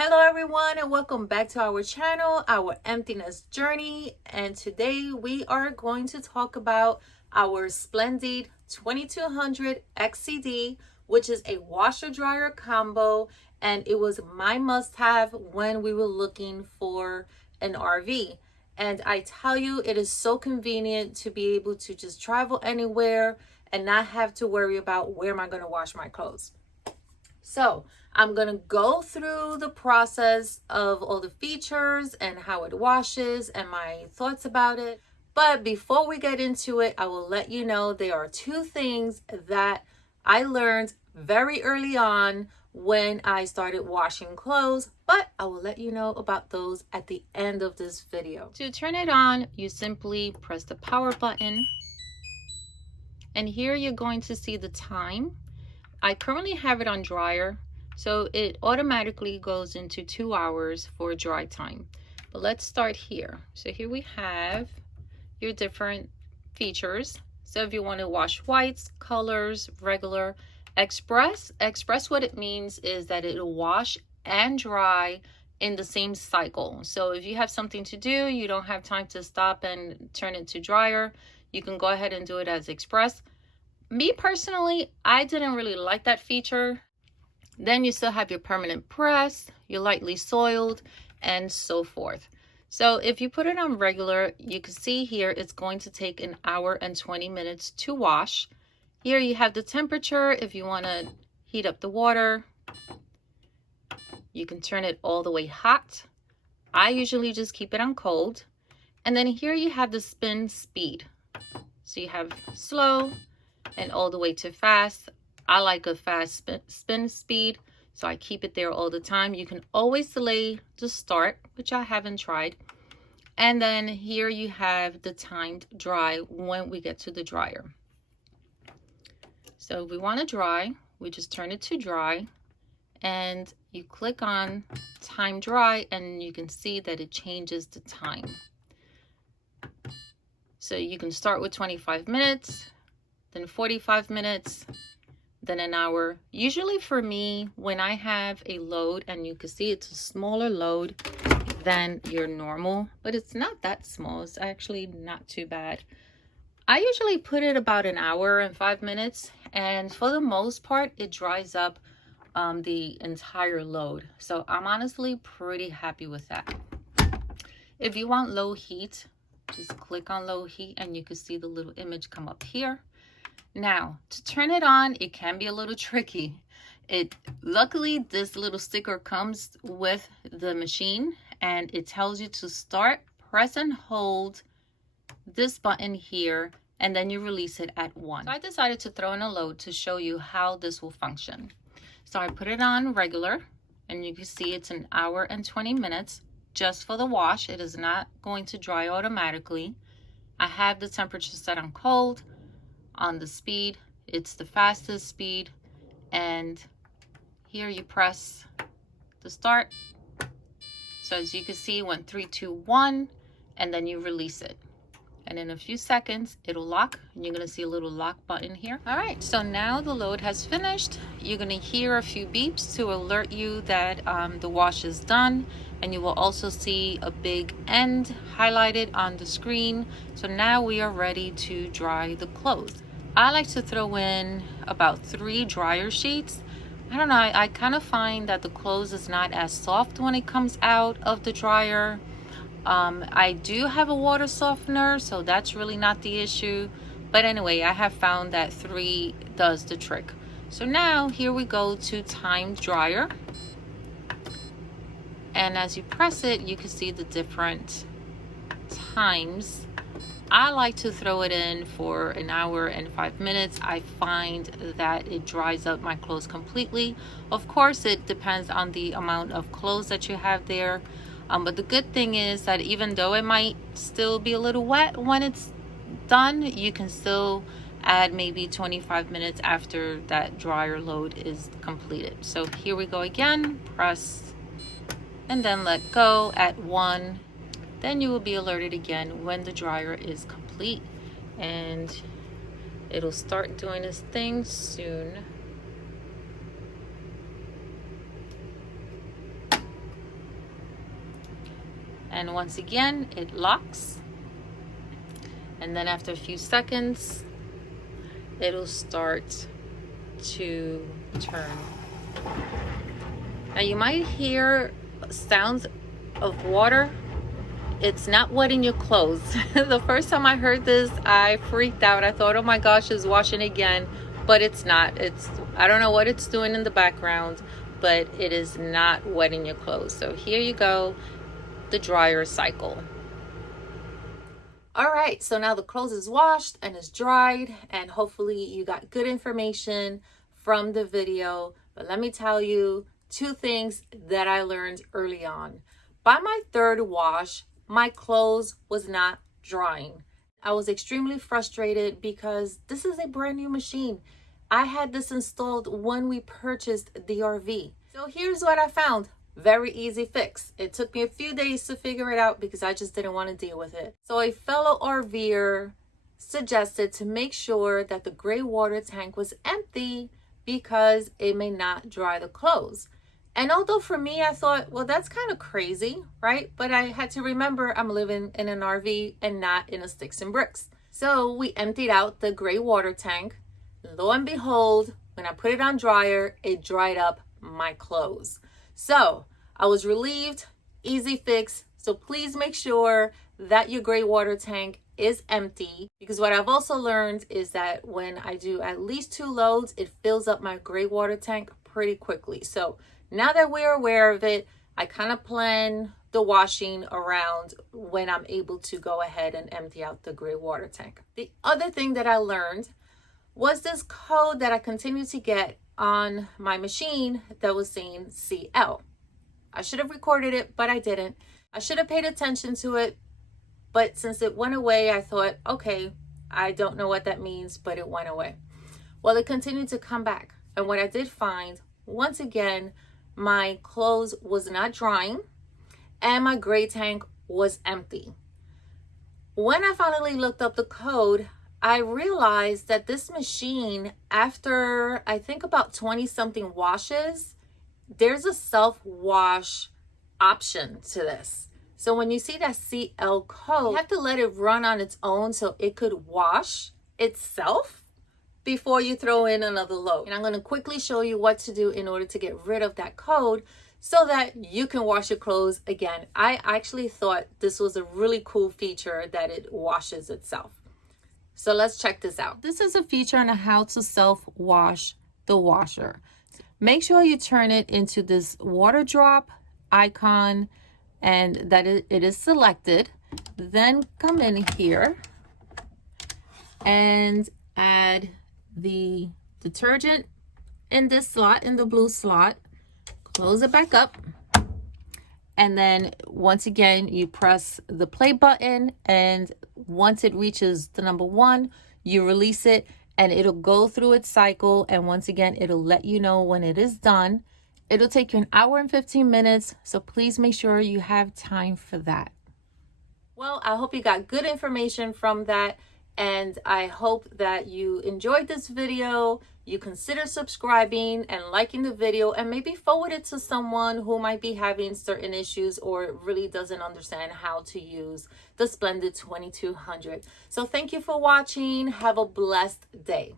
Hello everyone and welcome back to our channel, our emptiness journey, and today we are going to talk about our Splendide 2200 XCD, which is a washer dryer combo, and it was my must-have when we were looking for an RV. And I tell you, it is so convenient to be able to just travel anywhere and not have to worry about where am I going to wash my clothes. So I'm going to go through the process of all the features and how it washes and my thoughts about it. But before we get into it, I will let you know there are two things that I learned very early on when I started washing clothes, but I will let you know about those at the end of this video. To turn it on, you simply press the power button, and here you're going to see the time. I currently have it on dryer, so it automatically goes into 2 hours for dry time. But let's start here. So here we have your different features. So if you want to wash whites, colors, regular, express, what it means is that it'll wash and dry in the same cycle. So if you have something to do, you don't have time to stop and turn it to dryer, you can go ahead and do it as express. Me personally, I didn't really like that feature. Then you still have your permanent press, your lightly soiled, and so forth. So if you put it on regular, you can see here it's going to take 1 hour and 20 minutes to wash. Here you have the temperature. If you want to heat up the water, you can turn it all the way hot. I usually just keep it on cold. And then here you have the spin speed. So you have slow and all the way to fast. I like a fast spin speed, so I keep it there all the time. You can always delay the start, which I haven't tried. And then here you have the timed dry when we get to the dryer. So if we want to dry, we just turn it to dry, and you click on time dry, and you can see that it changes the time. So you can start with 25 minutes, then 45 minutes, then 1 hour. Usually for me, when I have a load, and you can see it's a smaller load than your normal, but it's not that small. It's actually not too bad. I usually put it about 1 hour and 5 minutes, and for the most part, it dries up the entire load. So I'm honestly pretty happy with that. If you want low heat, just click on low heat, and you can see the little image come up here. Now, to turn it on, it can be a little tricky. Luckily, this little sticker comes with the machine, and it tells you to start, press and hold this button here, and then you release it at 1. So I decided to throw in a load to show you how this will function. So I put it on regular, and you can see it's 1 hour and 20 minutes just for the wash. It is not going to dry automatically. I have the temperature set on cold. On the speed, it's the fastest speed, and here you press the start. So as you can see, it went 3, 2, 1, and then you release it, and in a few seconds it'll lock, and you're going to see a little lock button here. All right, so now the load has finished. You're going to hear a few beeps to alert you that the wash is done, and you will also see a big end highlighted on the screen. So now we are ready to dry the clothes. I like to throw in about 3 dryer sheets. I don't know, I kind of find that the clothes is not as soft when it comes out of the dryer. I do have a water softener, so that's really not the issue. But anyway, I have found that 3 does the trick. So now here we go to timed dryer. And as you press it, you can see the different times. I like to throw it in for 1 hour and 5 minutes. I find that it dries up my clothes completely. Of course, it depends on the amount of clothes that you have there. But the good thing is that even though it might still be a little wet when it's done, you can still add maybe 25 minutes after that dryer load is completed. So here we go again, press and then let go at 1. Then you will be alerted again when the dryer is complete, and it'll start doing its thing soon. And once again, it locks. And then after a few seconds, it'll start to turn. Now you might hear sounds of water. It's not wetting your clothes. The first time I heard this, I freaked out. I thought, oh my gosh, it's washing again, but it's not. I don't know what it's doing in the background, but it is not wetting your clothes. So here you go, the dryer cycle. All right, so now the clothes is washed and is dried, and hopefully you got good information from the video. But let me tell you 2 things that I learned early on. By my 3rd wash, my clothes was not drying. I was extremely frustrated because this is a brand new machine. I had this installed when we purchased the RV. So here's what I found. Very easy fix. It took me a few days to figure it out because I just didn't want to deal with it. So a fellow RVer suggested to make sure that the gray water tank was empty because it may not dry the clothes. And although for me, I thought, well, that's kind of crazy, right? But I had to remember I'm living in an RV and not in a sticks and bricks. So we emptied out the gray water tank. Lo and behold, when I put it on dryer, it dried up my clothes. So I was relieved, easy fix. So please make sure that your gray water tank is empty, because what I've also learned is that when I do at least 2 loads, it fills up my gray water tank pretty quickly. So now that we're aware of it, I kind of plan the washing around when I'm able to go ahead and empty out the gray water tank. The other thing that I learned was this code that I continue to get on my machine that was saying CL. I should have recorded it, but I didn't. I should have paid attention to it, but since it went away, I thought, okay, I don't know what that means, but it went away. Well, it continued to come back. And what I did find, once again, my clothes was not drying and my gray tank was empty. When I finally looked up the code, I realized that this machine, after I think about 20 something washes, there's a self-wash option to this. So when you see that CL code, you have to let it run on its own so it could wash itself before you throw in another load. And I'm going to quickly show you what to do in order to get rid of that code so that you can wash your clothes again. I actually thought this was a really cool feature that it washes itself. So let's check this out. This is a feature on how to self-wash the washer. Make sure you turn it into this water drop icon and that it is selected. Then come in here and add the detergent in this slot, in the blue slot. Close it back up. And then once again, you press the play button, and once it reaches the number 1, you release it and it'll go through its cycle. And once again, it'll let you know when it is done. It'll take you 1 hour and 15 minutes. So please make sure you have time for that. Well, I hope you got good information from that. And I hope that you enjoyed this video. You consider subscribing and liking the video, and maybe forward it to someone who might be having certain issues or really doesn't understand how to use the Splendide 2200. So thank you for watching. Have a blessed day.